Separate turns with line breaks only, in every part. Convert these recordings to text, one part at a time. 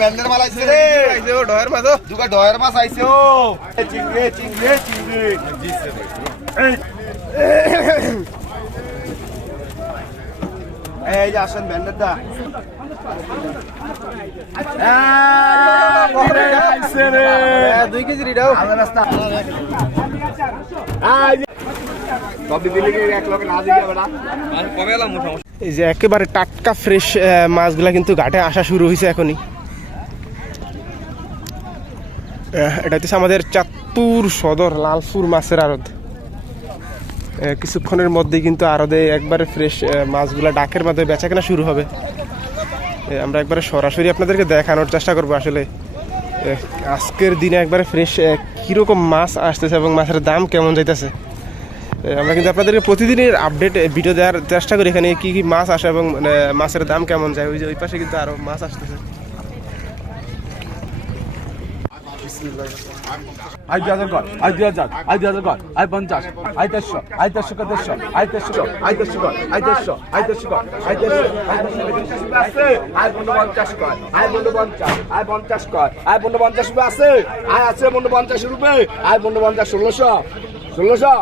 মেন্দের মাল আইছে রে।
আইছে ও ডয়ের মাছ
দুগা ডয়ের মাছ আইছে ও। চিংড়ি চিংড়ি চিংড়ি। এই যে আসেন মেন্দের দা
দুই কেজি রিডাও।
রাস্তা
এই যে একেবারে টাটকা ফ্রেশ মাছগুলা কিন্তু ঘাটে আসা শুরু হয়েছে এখনই। এটা হচ্ছে আমাদের চাঁদপুর সদর লালপুর মাছের আড়ত। কিছুক্ষণের মধ্যেই কিন্তু আড়দে একবারে ফ্রেশ মাছগুলা ডাকের মাধ্যমে বেচা কেনা শুরু হবে। আমরা একবারে সরাসরি আপনাদেরকে দেখানোর চেষ্টা করব আসলে। আজকের দিনে একবারে ফ্রেশ কীরকম মাছ আসতেছে এবং মাছের দাম কেমন যাইতেছে? আমরা কিন্তু আপনাদেরকে প্রতিদিনের আপডেট ভিডিও দেওয়ার চেষ্টা করি এখানে কি কি মাছ আসে এবং মানে, মাছের দাম কেমন যায় ওই যে ওই পাশে কিন্তু আরও মাছ আসতেছে
আই দুই হাজার কর আই দুই হাজার আই দুই হাজার কর আই পঞ্চাশ আই দেড়শো আই দেড়শো কর দেড়শো আই দেড়শো আই দেড়শো আই দেড়শো আই দেড়শো কর আই দেড়শো আই দেড়শো আছে আই বন্ধু পঞ্চাশ কর আই বন্ধু পঞ্চাশ আই আই বন্ধু পঞ্চাশ রুপে আছে আই আছে বন্ধু পঞ্চাশ রুপে আই বন্ধু পঞ্চাশ ষোলোশো ষোলোশো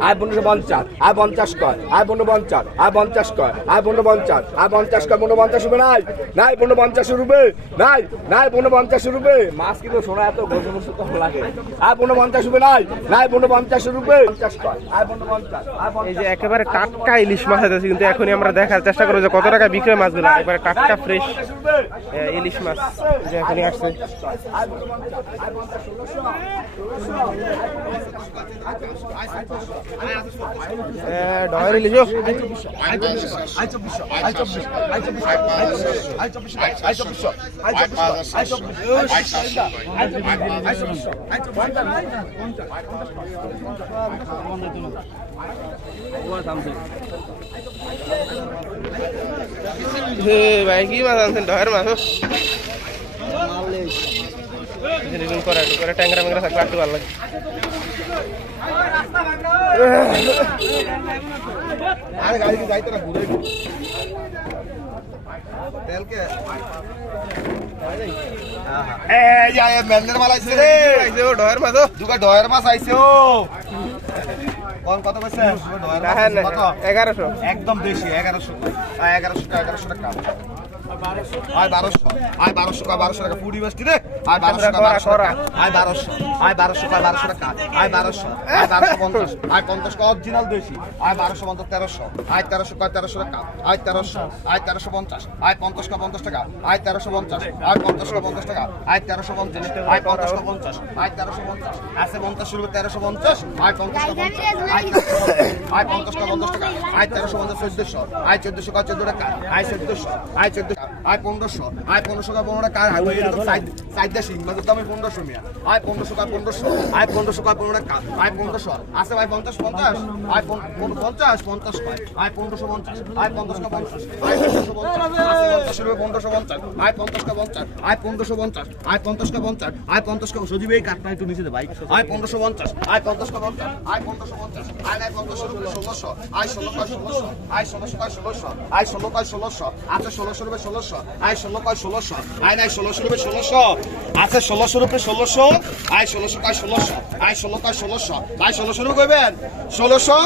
আয় পনেরোশো পঞ্চাশ আয় পঞ্চাশ কর আয় পনেরো পঞ্চাশ আয় পঞ্চাশ কর আয় পনেরো পঞ্চাশ আয় পঞ্চাশ কর পনেরো পঞ্চাশ রুপে নাই নাই পনেরো পঞ্চাশ রুপে নাই নাই পনেরো পঞ্চাশ রুপে মাছ কিন্তু শোনা এত কম লাগে আয় পনেরো পঞ্চাশ রুপে নাই নাই পনেরো পঞ্চাশ রুপে পঞ্চাশ কর আয় পনেরো পঞ্চাশ
এই যে একেবারে টাটকা ইলিশ মাছ আছে কিন্তু এখনই আমরা দেখার চেষ্টা করব যে কত টাকা বিক্রি হয় মাছগুলো একেবারে টাটকা ফ্রেশ ইলিশ মাছ যে এখনই আসছে
আয় আয় চব্বিশশো আয় চব্বিশশো আয় চব্বিশশো ডয়ারি
লিখো ভাই, কি মাছ। আনছেন ডয়ের মাছ করে ট্যাংরা ম্যাংরা থাকলে একটু ভালো লাগে।
আরে একদম বেশি এগারোশো এগারোশো এগারোশো টাকা আয় বারোশো আয় বারোশো বারোশো টাকা পুরি বসতি রে আয় বারোশো আয় বারোশো আয় বারোশো আয় বারোশো টাকা, আয় বারোশো আয় বারোশো পঞ্চাশ, আয় পঞ্চাশ টাকা অরিজিনাল দেশি, আয় বারোশো পঞ্চাশ তেরোশো, আয় তেরোশো কয় তেরোশো টাকা, আয় তেরোশো আয় তেরোশো পঞ্চাশ, আয় পঞ্চাশ কা পঞ্চাশ টাকা, আয় তেরোশো পঞ্চাশ, আয় পঞ্চাশ কা পঞ্চাশ টাকা, আয় তেরোশো পঞ্চাশ, আয় পঞ্চাশ কা পঞ্চাশ, আয় তেরোশো পঞ্চাশ, আছে পঞ্চাশ রুপে তেরোশো পঞ্চাশ, আয় পঞ্চাশ পঞ্চাশ, আয় আয় পঞ্চাশ কা পঞ্চাশ টাকা, আয় তেরোশো পঞ্চাশ চোদ্দশো, আয় চোদ্দশো কা চোদ্দ টাকা, আয় চোদ্দশো আয় চোদ্দশো, আয় পনেরোশো আয় পনেরোশো কা পনেরো টাকা হাইওয়ে সাইড দেশি মানে পনেরোশো মিয়া, আয় পনেরোশো কা পনেরোশো আয় পনেরোশো কা পনেরো? আয় পনেরোশো। আছে ভাই পঞ্চাশ পঞ্চাশ? আয় পঞ্চাশ পঞ্চাশ কয়? আয় পনেরোশো পঞ্চাশ আয় পঞ্চাশ কা পঞ্চাশ? আয় পনেরোশো পঞ্চাশ পঞ্চাশ পনেরোশো পঞ্চাশ? আয় পঞ্চাশ কা পঞ্চাশ আয় পনেরোশো পঞ্চাশ আয় পঞ্চাশ কা পঞ্চাশ আয় পঞ্চাশ কা সজীব, এই কাঠটা একটু নিচে দে ভাই। আয় পনেরোশো পঞ্চাশ আয় পঞ্চাশ কা পঞ্চাশ আয় পনেরোশো পঞ্চাশ আয় পঞ্চাশশো রুপে ষোলোশো আয় ষোলো কয় ষোলোশো আয় ষোলোশো কয় ষোলোশো আয় ষোলো কয় ষোলোশো আছে ষোলোশো রুপে ষোলোশো আয় ষোলো কয় ষোলোশো আয় নাই ষোলোশো রুপে ষোলোশো আছে ষোলোশো রুপে ষোলোশো আয় ষোলোশো কয় ষোলোশো আয় ষোলো কয় ষোলোশো আয় ষোলোশো রুপে কইবেন ষোলোশো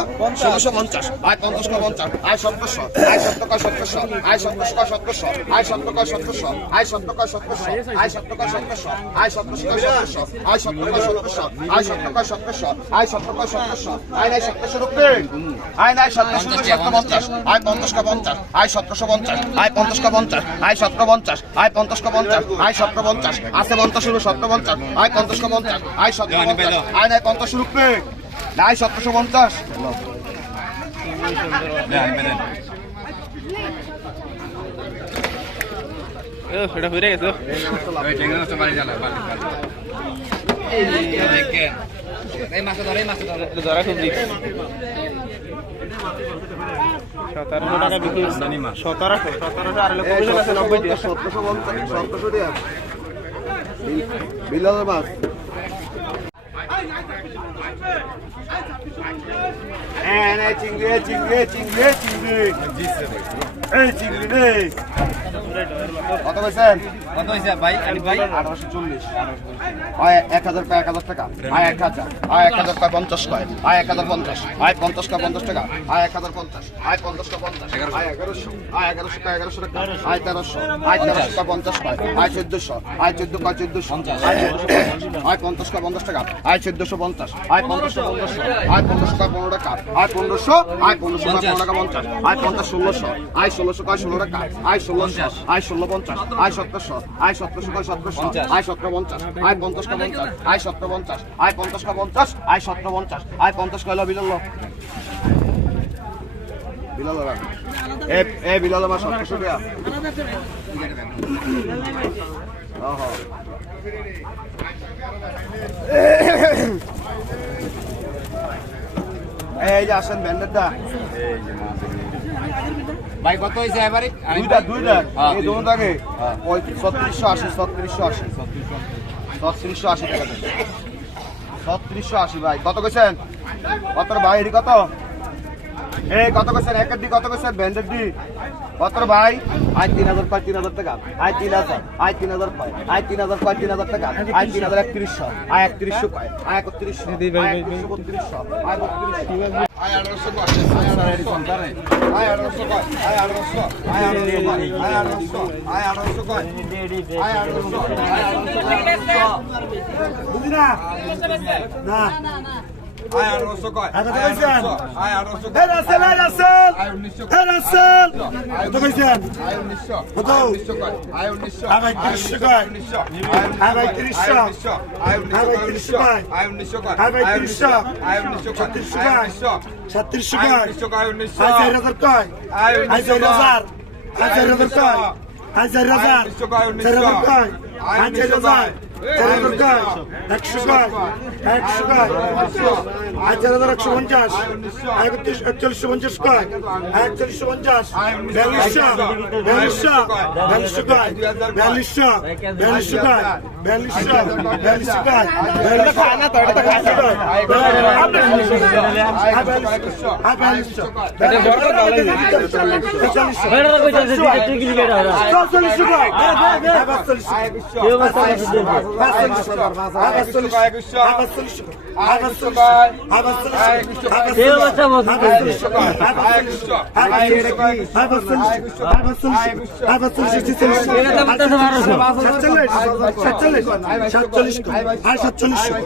ষোলোশো পঞ্চাশ আয় পঞ্চাশ কয় পঞ্চাশ আয় সতেরোশো আয় সত্তর কয় সতেরোশো আয় সতেরোশো কয় সতেরোশো আয় সত্তর কয় সতেরোশো আয় সত্তর কয় সতেরোশো আয় সত্তর কয় সতেরোশো আয় সতেরোশো কয় সতেরোশো আয় সত্তর কয় সতেরোশো আয় সত্তর কয় সতেরোশো আয় সত্তর কয় সতেরোশো আয় নাই সতেরোশো রুপে আয় নাই সতেরোশো পঞ্চাশ আয় পঞ্চাশ আয় সতেরোশো পঞ্চাশ আয় পঞ্চাশ কা পঞ্চাশ আয় সতেরো পঞ্চাশ আয় পঞ্চাশ কা পঞ্চাশ আয় সতেরো পঞ্চাশ আছে পঞ্চাশ রুপে সতেরো পঞ্চাশ আয় পঞ্চাশ কা পঞ্চাশ আয় সতেরো পঞ্চাশ আয় নাই পঞ্চাশ রুপে নাই সতেরোশো পঞ্চাশ।
ও, এটা হয়ে গেছে।
ধরে মাছ ধরে
ধরা খুব সতেরোশো টাকা বিক্রি সতেরোশো? সতেরোশো আর
সতেরোশো সতেরোশো টাকা বিলালের মাছ। চিংড়ি চিংড়ি চিংড়ি চিংড়ি। এই চিংড়ি রে কত কইছেন
কত হইছে ভাই? আলি ভাই?
1840 আয় 1000 টাকা। টাকা পঞ্চাশ 1000 আয় 1000 টাকা 50 আয় 1050 আয় টাকা 50 টাকা। আয় পঞ্চাশ। আয় 50 টাকা আয় 1100 আয় 1100 টাকা টাকা। আয় 1300 আয় 1300 টাকা 50 কয়। আয় 1400 আয় 14 কয় 1450 আয় 50 টাকা টাকা। আয় 1450 আয় 50 টাকা। আয় 50 টাকা টাকা। আয় 1500 আয় 1500 টাকা টাকা 50 আয় 50 1600 আয় ষোলোশো কয় ষোলো টাকা আয় ষোলোশো আয় ষোলো পঞ্চাশ আয় সতেরোশো আয় সতেরোশো কয় সতেরোশো? আয় সতেরো পঞ্চাশ আয় পঞ্চাশ পঞ্চাশ? আয় সতেরো পঞ্চাশ আয় পঞ্চাশ পঞ্চাশ? আয় সতেরো পঞ্চাশ আয় পঞ্চাশ কয় বিলাল বিলাল এ এ বিলাল আমার সতেরোশো টাকা। ওহো। এই যে আসেন ব্যান্ডেরটা।
ভাই কত হয়েছে এবারে
দুইটা? দুইটা।
হ্যাঁ,
এই। দোনো থাকে ছত্রিশশো আশি ছত্রিশশো আশি। ছত্রিশশো আশি টাকা ছত্রিশশো আশি ভাই। কত কেছেন কত ভাই এটি কত? এই কত কেছেন একের ডি কত ব্যান্ডের ডি। কত ভাই। আয় তিন হাজার পাঁচ তিন হাজার টাকা। আয় তিন হাজার আয় তিন হাজার পাঁচ আয় তিন হাজার পাঁচ তিন হাজার টাকা। আয় তিন হাজার একত্রিশশো আয় একত্রিশশো পায় আয় একত্রিশশো আয় একত্রিশশো বত্রিশশো আয় বত্রিশশো আয় আঠারোশো পাঁচ আয় আঠারোশো কয়? আয় আঠারোশো আয় আঠারোশো কয়? আয় আঠারোশো আয় আঠারোশো কয়? আয় আঠারোশো আয় আঠারোশো বুঝি না না। আয় আর রসো কয় আয় কইছেন আয় আর রসো হে রাসেল হে রাসেল হে রাসেল কত কইছেন আয় 1900 কত 1900 কয় আয় 1900 আয় 1900 কয় 1900 আয় 1900 আয় 1900 আয় 1900 কয় আয় 1900 আয় 1900 কয় আয় 1900 36 কয় 1900 কয় 1900 আয় 4000 কয় আয় 4000 আয় 4000 কয় আয় 4000 4000 কয় আয় 4000 ತೆಲಂಗಾಯ್ একশোগায় একশোগায় হাজার হাজার একশো পঞ্চাশ একত্রিশ একচল্লিশশো পঞ্চাশ কয় একচল্লিশশো পঞ্চাশ বিয়াল্লিশশো বিয়াল্লিশশো বিয়াল্লিশশো কয় বিয়াল্লিশশো বিয়াল্লিশশো কয় বিয়াল্লিশশো বিয়াল্লিশশো কয় বিয়াল্লিশশো বিয়াল্লিশশো কয় আটচল্লিশ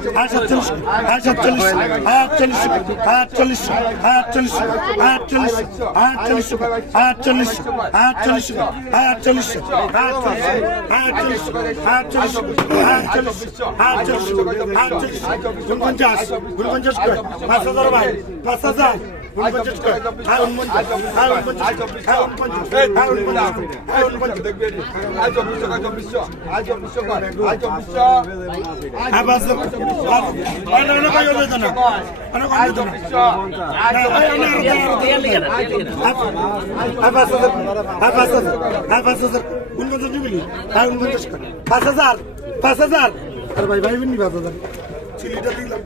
আটচল্লিশ আটচল্লিশ আটচল্লিশ আটচল্লিশ আটচল্লিশ উনপঞ্চাশ উনপঞ্চাশ পাঁচ হাজার ভাই পাঁচ হাজার উনপঞ্চাশ আর উনপঞ্চাশ আর উনপঞ্চাশ আর উনপঞ্চাশ আর উনপঞ্চাশ আর উনপঞ্চাশ দেখবে আজ চব্বিশ আজ চব্বিশ আজ চব্বিশ আজ চব্বিশ আবাস আবাস আবাস আবাস উনপঞ্চাশ পাঁচ হাজার পাঁচ হাজার আরে ভাই ভাই বিনি পাঁচ হাজার চিলিটা দিলাম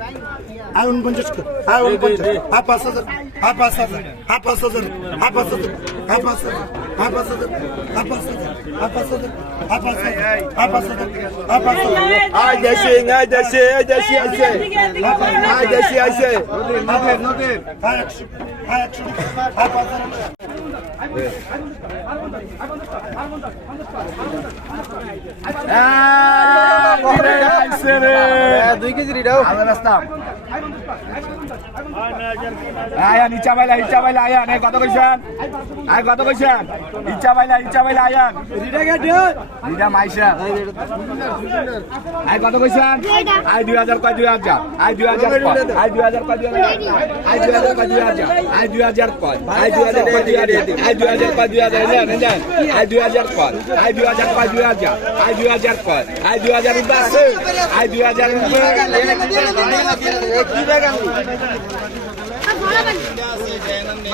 আয় উনপঞ্চাশ আয় উনপঞ্চাশ আয় পাঁচ হাজার আয় পাঁচ হাজার আয় পাঁচ হাজার আয় পাঁচ হাজার আয় পাঁচ হাজার আয় পাঁচ হাজার আয় পাঁচ হাজার আয় পাঁচ হাজার আয় পাঁচ হাজার আয় পাঁচ হাজার আয় পাঁচ হাজার
আয় দেশে আয় দেশে আয় দেশে আইছে আয় দেশে আইছে
নদীর নদীর আয় একশো আয় একশো আয় পাঁচ হাজার
দুই কেজি রিডাও
আয়ান ইচ্ছা বাইলা ইচ্ছা বাইলা আয়ান এই কত কইছেন আই কত কইছেন ইচ্ছা বাইলা ইচ্ছা বাইলা আয়ান রিডা গেট রিডা মাইশা আই কত কইছেন আই 2000 কয় 2000 আই 2000 কয় আই 2000 কয় 2000 আই 2000 কয় 2000 আই 2000 কয় আই 2000 কয় 2000 আই 2000 কয় 2000 জান জান আই 2000 কয় আই 2000 কয় 2000 আই 2000 কয় আই 2000 উদ্দাস আই 2000 উদ্দাস কি
বেগান হ্যাঁ, আছে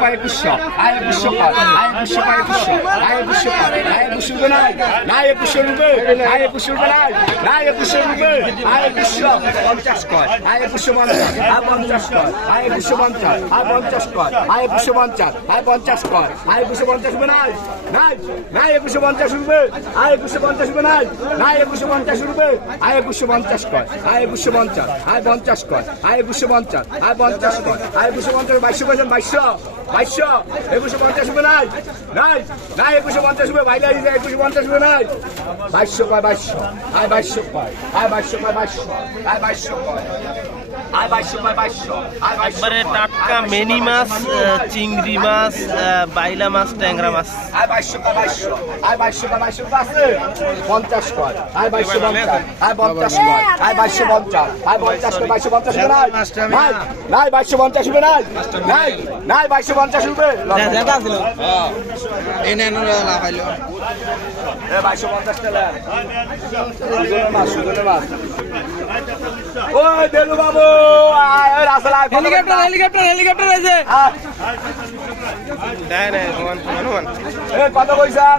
পায় একুশশো আই একুশশো পায় আই একুশশো পায় একুশশো আই একুশশো পায় আই একুশশো রুপে নাই একুশশো রুপে আই একুশশো রুপে নাই একুশশো রুপে আই একুশশো পঞ্চাশ কয় আই একুশশো পঞ্চাশ আই পঞ্চাশ কয় আই একুশশো পঞ্চাশ আই পঞ্চাশ কয় আই একুশশো পঞ্চাশ আই পঞ্চাশ কয় আই একুশশো পঞ্চাশ রুপে নাই নাই একুশশো পঞ্চাশ রুপে আই একুশশো পঞ্চাশ রুপে নাই একুশশো পঞ্চাশ রুপে আই একুশশো পঞ্চাশ কয় আই একুশশো পঞ্চাশ আই পঞ্চাশ কয় আই একুশশো পঞ্চাশ আই পঞ্চাশ কয় আই একুশশো পঞ্চাশ বাইশশো কয়েছেন বাইশশো বাইশশো, একুশশো পঞ্চাশ হবে নাই। নাই নাই, একুশশো পঞ্চাশ হবে বাইরে যায় একুশশো পঞ্চাশ হবে নাই। বাইশশো পায় বাইশশো, আয় বাইশশো পায়, আয় বাইশশো পায় বাইশশো, আয় বাইশশো কয় আই বাইশশো কয় বাইশশো আই বাইশশো
একবারে টাটকা মেনি মাছ চিংড়ি মাছ বাইলা মাছ ট্যাংরা মাছ।
আই বাইশশো কয় বাইশশো বাইশশো কয় বাইশশো কয় আছে পঞ্চাশ ওই দেলু বাবু। হেলিকপ্টার
হেলিকপ্টার হেলিকপ্টার আছে। না
এ কত কইছান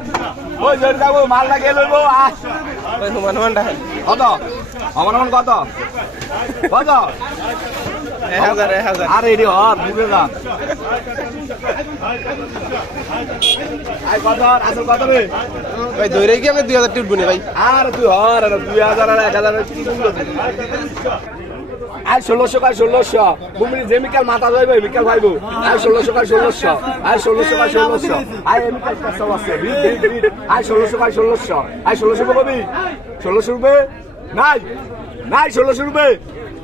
ওই জোর যাব মাল
দেখেন
কত? আমার কত? কত?
হাজার এক হাজার
আরে এটি হর বুঝে যা কত? আসল কত রে?
ভাই দৌড়ে কি আমি দুই হাজার নি ভাই?
আর তুই হর আর দুই হাজার আর এক হাজার? আর ষোলোশো কার ষোলোশো। বুমনি যে মিকাল মাথা যাইবে মিকাল ভাইবো। আর ষোলোশো কার ষোলোশো। আর ষোলোশো কার ষোলোশো। আর এমিকাল সব আছে। আর ষোলোশো কার ষোলোশো। আর ষোলোশো কবি। ষোলোশো রুপে? নাই। নাই ষোলোশো রুপে।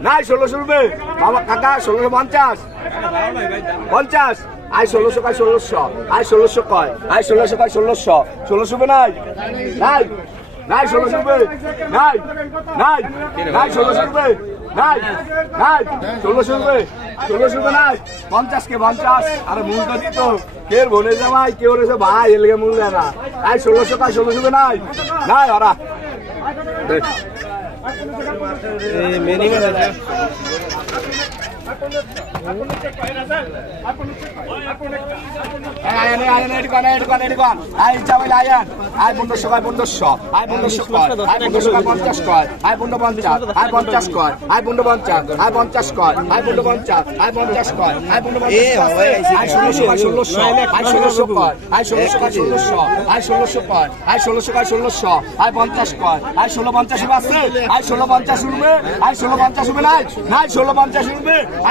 নাই ষোলোশো রুপে। বাবা, কাকা, ষোলোশো পঞ্চাশ। পঞ্চাশ। আয় ষোলোশো কয় ষোলোশো। আয় ষোলোশো কয়। আয় ষোলোশো কয় ষোলোশো। ষোলোশো নাই? নাই। নাই ষোলোশো নাই। নাই। নাই ষোলোশো নাই নাই ষোলোশো রুপে ষোলোশো রুপে নাই। পঞ্চাশ কে পঞ্চাশ, আর মূল তো। দিত কে বলে জামাই কেউ রয়েছে ভাই এলাকে মূল দেয় না। আয় ষোলোশো কয় ষোলোশো রুপে নাই? নাই, ওরা।
মেনি
পঞ্চাশ পঞ্চাশ পঞ্চাশ পঞ্চাশ পঞ্চাশ পঞ্চাশ পঞ্চাশ ষোলোশো কয় ষোলোশো কয় ষোলোশো কয় ষোলোশো কয় ষোলোশো কয় আই পঞ্চাশ ষোলো পঞ্চাশ আছে আই ষোলো পঞ্চাশ উঠবে ষোলো পঞ্চাশ নাই ষোলো পঞ্চাশ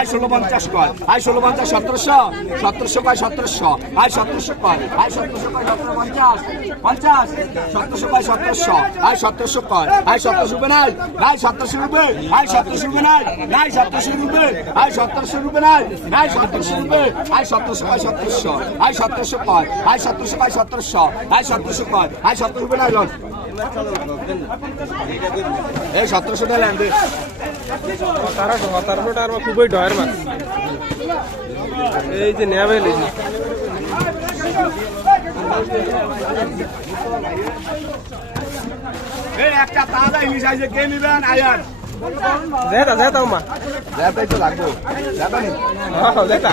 আই ষোলো পঞ্চাশ কয় আই ষোলো পঞ্চাশ সতেরোশো সতেরোশো কয় সতেরোশো আই সতেরোশো কয় আই সতেরোশো কয় সতেরো পঞ্চাশ পঞ্চাশ সতেরোশো কয় সতেরোশো আই সতেরোশো কয় আই সতেরোশো রুপে নাই নাই সতেরোশো রুপে আই সতেরোশো রুপে নাই নাই সতেরোশো রুপে আই সতেরোশো রুপে নাই নাই সতেরোশো রুপে আই সতেরোশো কয় সতেরোশো আই সতেরোশো কয় আই সতেরোশো কয় সতেরোশো আই সতেরোশো কয় আই সতেরো রুপে নাই এই সতেরোশো টাকা লেন দে
সতেরোশো সতেরোশো টাকার খুবই ডয়ের মাছ। এই যে বেলে
এই একটা তাজা ইলিশ আছে কে নিবেন আয়ান
যেটা যেটা মা
যাতাই তো লাগবো। যাতা নি।
হ্যাঁ যেটা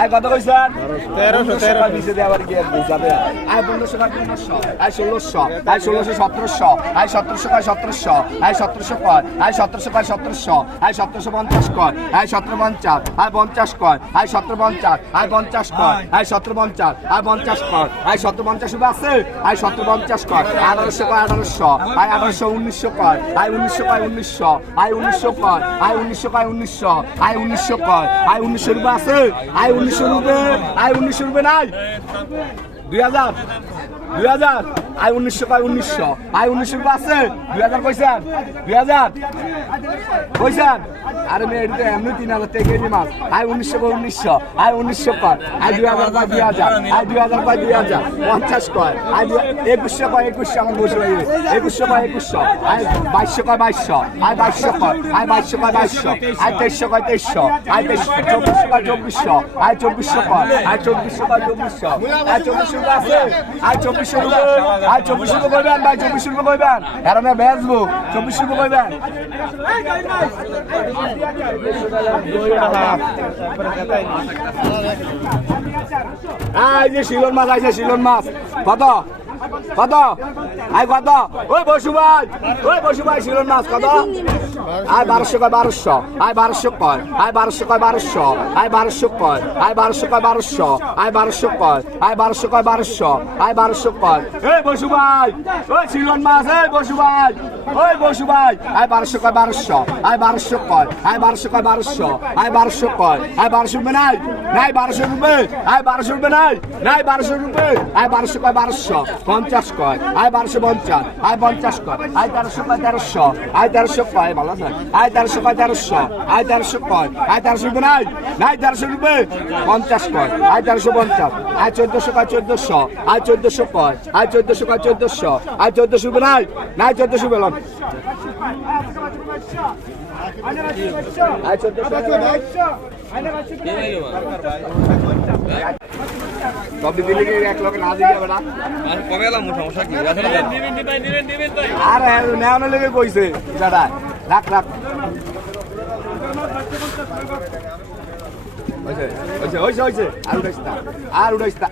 আয় কত কইছেন?
তেরোশো, তেরোশো।
নিচে দিয়ে আবার গিয়ে যাবে। আয় পনেরোশো কয় পনেরোশো আয় ষোলোশো। আয় ষোলোশো সতেরোশো। আয় সতেরোশো কয় সতেরোশো। আয় সতেরোশো কয়। আয় সতেরোশো কয় সতেরোশো। আয় সতেরোশো পঞ্চাশ কয়। আয় সতেরো পঞ্চাশ। আয় পঞ্চাশ কয়। আয় সতেরো পঞ্চাশ। আয় পঞ্চাশ কয়। আয়। সতেরো পঞ্চাশ। আয় পঞ্চাশ কয়। আয় সতেরো পঞ্চাশ শুধু আছে? আয় সতেরো পঞ্চাশ কয়। আঠারোশো কয় আঠারোশো। আয় আঠারোশো উনিশশো কয়। আয় উনিশশো কয় উনিশশো। আয় উনিশশো কয়। আয় উনিশশো কয় উনিশশো। আয় উনিশশো কয়। আয় উনিশশো রুপে আছে? আয় উনিশশো রুপে আয় উনিশশো রুপে নাই। দুই হাজার। দুই হাজার। আয় উনিশশো কয় উনিশশো। আয় উনিশশো আছে। দুই হাজার কইছেন। দুই হাজার। কইছেন। আরে মেয়ে তো এমনি তিন হাজার টাকা কেজি আয় উনিশশো কয় আয় উনিশশো কয়। আয় দুই হাজার কয় দুই আয় দুই হাজার কয় দুই হাজার। পঞ্চাশ কয়। আয় দুই একুশশো কয় একুশশো, আমার বসে রয়েছে একুশশো কয় একুশশো। আয় বাইশশো কয় বাইশশো। আয় বাইশশো কয়। আয় বাইশশো কয় বাইশশো। আয় তেইশশো কয় আয় তেইশশো চব্বিশশো কয় আয় চব্বিশশো কয়। আয় চব্বিশশো কয় চব্বিশশো। আয় চব্বিশশো আছে। আয় চব্বিশশো রুপে চব্বিশশো রুপে কইবেন ভাই চব্বিশশো রুপো কইবেন এর আমি বেচবো চব্বিশশো রুপো কইবেন যে শিলন মাছ আছে শিলন মাছ। কত? কত? আই কত? ওই বসু ভাই ওই বসু ভাই শিলন মাছ কত? আয় বারোশো কয় বারোশো আই বারোশো কয় আই বারোশো কয় বারোশো আই বারোশো কয় আই বারোশো কয় বারোশো আই বারোশো কয় আই বারোশো কয় বারোশো আই বারোশো কয়। এই বসু ওই ছিল মাছ, এই বসু ওই বসু ভাই, আয় বারোশো কয় বারোশো, আয় বারোশো কয়, আয় বারোশো কয় বারোশো, আয় বারোশো কয়, আয় বারোশো রুপে নাই নাই বারোশো রুপে, আয় বারোশো রুপে নাই নাই বারোশো রুপে, আয় বারোশো কয় বারোশো, পঞ্চাশ কয়, আয় বারোশো পঞ্চাশ, আয় পঞ্চাশ কয়, আয় তেরোশো কয় তেরোশো, আয় তেরোশো কয়, ভালো আয় তেরোশো কয় তেরোশো, আয় তেরোশো কয়, আয় তেরোশো রুপে নাই নাই তেরোশো রুপে, পঞ্চাশ কয়, আয় তেরোশো পঞ্চাশ, আয় চোদ্দশো কয় চোদ্দশো, আয় চোদ্দশো কয়, আয় চোদ্দশো কয় চোদ্দশো, আয় চোদ্দশো রুপে নাই নাই চোদ্দশো চোদ্দশো কবি দিলে কি এক লোক না দিলে বেটা।
কবে এলাম সমস্যা কি
আর নেওয়ানো লেগে কইছে দাদা রাখ রাখ। হইছে হইছে হইছে হইছে। আর উড়াইছ না আর উড়াইছ না।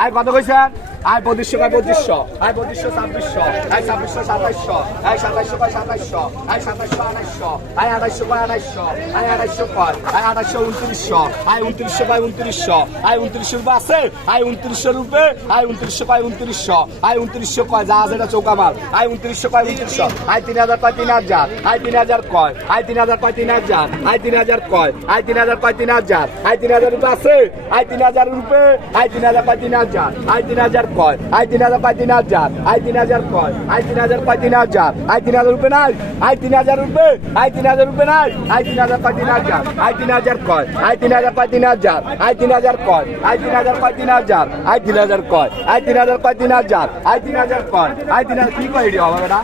আয় কত কইছেন? আয় পঁচিশশো কয় পঁচিশশো, আয় পঁচিশশো ছাব্বিশশো, আয় ছাব্বিশশো সাতাইশশো, আয় সাতাইশশো কয় সাতাইশশো, আয় সাতাইশশো আঠাইশশো, আয় আঠাইশশো কয় আঠাইশশো, আয় আঠাইশশো কয়, আয় আঠাইশশো উনত্রিশশো, আয় উনত্রিশশো কয় উনত্রিশশো, আয় উনত্রিশশো রূপে আছে, আয় উনত্রিশশো রূপে, আয় উনত্রিশশো কয় উনত্রিশশো, আয় উনত্রিশশো কয়, যা আছে এটা চৌকা মাল, আয় উনত্রিশশো কয়, উনত্রিশশো, আয় তিন হাজার কয়, তিন হাজার, আয় তিন হাজার কয়, আয় তিন হাজার কয়, তিন হাজার, আয় তিন হাজার কয়, আয় তিন হাজার কয়, তিন হাজার, আয় তিন হাজার রূপে আছে, আয় তিন হাজার রূপে, আয় তিন হাজার কয়, তিন হাজার, আয় তিন হাজার কয় আয় তিন হাজার কয় তিন হাজার আয় তিন হাজার কয় আয় তিন হাজার কয় তিন হাজার আয় তিন হাজার রূপে নাই আয় তিন হাজার রূপে আয় তিন হাজার রূপে নাই আয় তিন হাজার কয় তিন হাজার আয় তিন হাজার কয় আয় তিন হাজার কয় তিন হাজার আয় তিন হাজার কয় আয় তিন হাজার কয় তিন হাজার আয় তিন হাজার কয় আয় তিন হাজার কয় তিন হাজার আয় তিন হাজার কয় আয় তিন হাজার কি কয় এটি হবে বেটা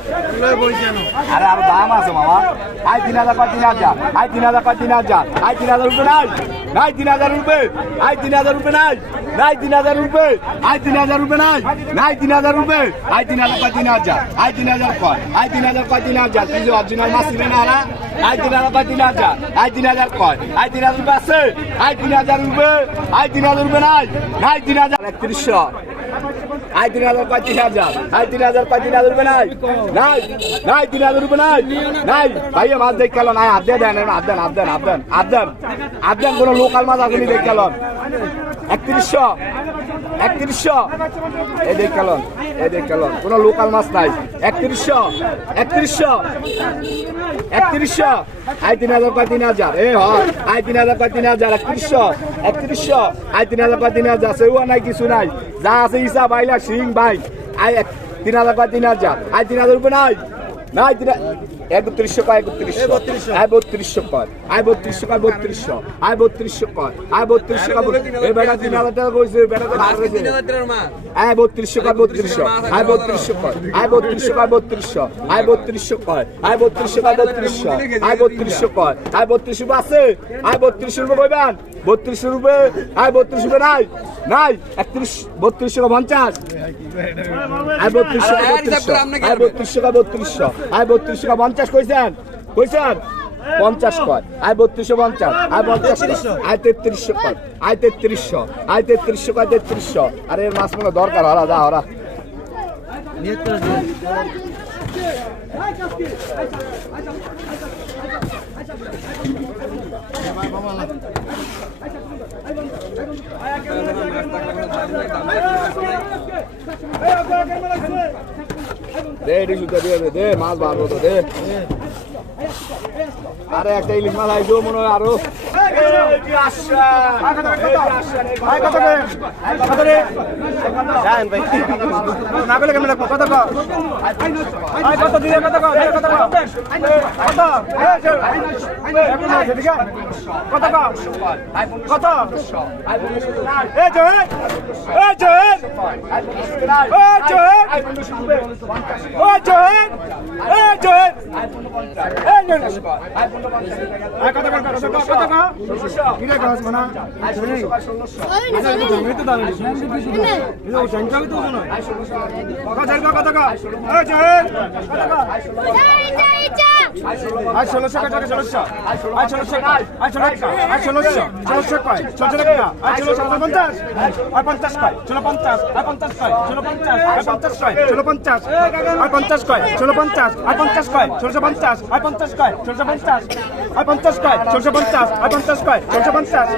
আরে আরও দাম আছে মামা আয় তিন হাজার কয় তিন হাজার আয় তিন হাজার কয় তিন হাজার আয় তিন হাজার রুপে নাই নাই তিন হাজার রুপে আয় তিন হাজার রুপে নাই নাই তিন হাজার রুপে আয় তিন হাজার রুপে নাই নাই তিন হাজার রুপে আয় তিন হাজার কয় তিন হাজার আয় তিন হাজার কয় আয় তিন হাজার কয় তিন হাজার যে অরিজিনাল মাছ নিবে না আয় তিন হাজার কয় তিন হাজার আয় তিন হাজার কয় আয় তিন হাজার রুপে আছে আয় তিন হাজার রুপে আয় তিন হাজার রুপে নাই নাই তিন হাজার একত্রিশশো আয় তিন হাজার পাঁচ তিন হাজার আয় তিন হাজার পাঁচ তিন হাজার রুপে নাই নাই নাই তিন হাজার রুপে নাই নাই ভাইয়া মাছ দেখ খেলো নাই হাত দেন হাত দেন হাত দেন হাত দেন হাত দেন দেন কোনো লোকাল মাছ আসেনি দেখ খেলো একত্রিশশো একত্রিশশো। এই দেখ খেলো এই কোনো লোকাল মাছ নাই। একত্রিশশো একত্রিশশো একত্রিশশো। আয় তিন হাজার পাঁচ তিন হাজার? এ আয় তিন হাজার পাঁচ তিন হাজার? একত্রিশশো একত্রিশশো, আয় তিন হাজার পাঁচ তিন হাজার? সেও নাই কিছু নাই। যা আছে ইসা বাইলা সিং ভাই। এক- তিন হাজার পাঁচ তিন হাজার? আয় তিন হাজার রুপে নাই। নাই তিন একত্রিশশো কয় একত্রিশশো আয় বত্রিশশো কয় আয় বত্রিশশো কয় বত্রিশশো আয় বত্রিশশো কয় আয় বত্রিশশো কয় এই বেটা তিন হাজার টাকা কইছে বেটা তো ভালো হয়েছে আয় বত্রিশশো কয় বত্রিশশো আয় বত্রিশশো কয় আয় বত্রিশশো কয় বত্রিশশো আয় বত্রিশশো কয় আয় বত্রিশশো কয় বত্রিশশো আয় বত্রিশশো কয় আয় বত্রিশশো আছে আয় বত্রিশশো রুপে কইবেন বত্রিশশো রুপে আয় বত্রিশ রুপে নাই নাই একত্রিশ বত্রিশশো পঞ্চাশ আয় বত্রিশশো আয় বত্রিশশো কয় বত্রিশশো আয় বত্রিশশো কয় পঞ্চাশ কইছেন কইছেন
পঞ্চাশ কয় আয় বত্রিশশো পঞ্চাশ আয় পঞ্চাশ আয় তেত্রিশশো কয় আয় তেত্রিশশো আয় তেত্রিশশো কয় তেত্রিশশো আরে এর মাছ মনে দরকার হরা দা হরা দে এটি সুতা দিয়ে দে, দে মাছ বাড়বো তো দে আরে একটা ইলিশ মাছ আইসো মনে হয়
আরও।
না পেলে কেমন আয় মানা ষোলোশো টাকা ষোলোশো আজ ষোলোশো ষোলোশো আজ ষোলোশো ষোলোশো কয় ষোলোশো টাকা আজ ষোলোশো পঞ্চাশ আর পঞ্চাশ কয় ষোলো পঞ্চাশ আর পঞ্চাশ কয় ষোলো পঞ্চাশ আর পঞ্চাশ কয় ষোলো পঞ্চাশ আর পঞ্চাশ কয় ষোলো পঞ্চাশ আর পঞ্চাশ কয় ষোলোশো পঞ্চাশ আর পঞ্চাশ কয়? ষোলোশো পঞ্চাশ। আর পঞ্চাশ কয়? ষোলোশো পঞ্চাশ। আর পঞ্চাশ কয়? ষোলোশো পঞ্চাশ।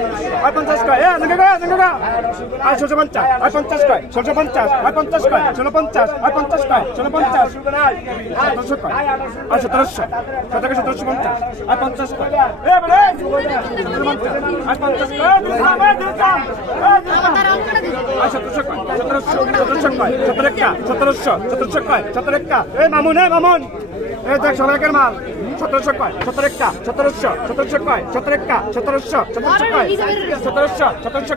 আর পঞ্চাশ কয়? এ নঙ্গা গা নঙ্গা গা আর ষোলোশো পঞ্চাশ। আর পঞ্চাশ কয়? ষোলোশো পঞ্চাশ। আর পঞ্চাশ কয়? ষোলো পঞ্চাশ। আর পঞ্চাশ কয়? ষোলো পঞ্চাশ। সতেরোশো কয়? আর সতেরোশো। সতেরো সতেরোশো পঞ্চাশ। আর পঞ্চাশ। কয়? আর পঞ্চাশ কয় সতেরোশো কয়? সতেরোশো সতেরোশো কয়? সতেরো একটা, সতেরোশো সতেরোশো কয়? সতেরো একটা। এ, মামুন এ, মামুন। সবাইকের মাল। সতেরোশো কয়, সতেরো একটা, সতেরোশো সতেরোশো কয় একটা, সতেরোশো সতেরোশো কয়, সতেরোশো সতেরোশো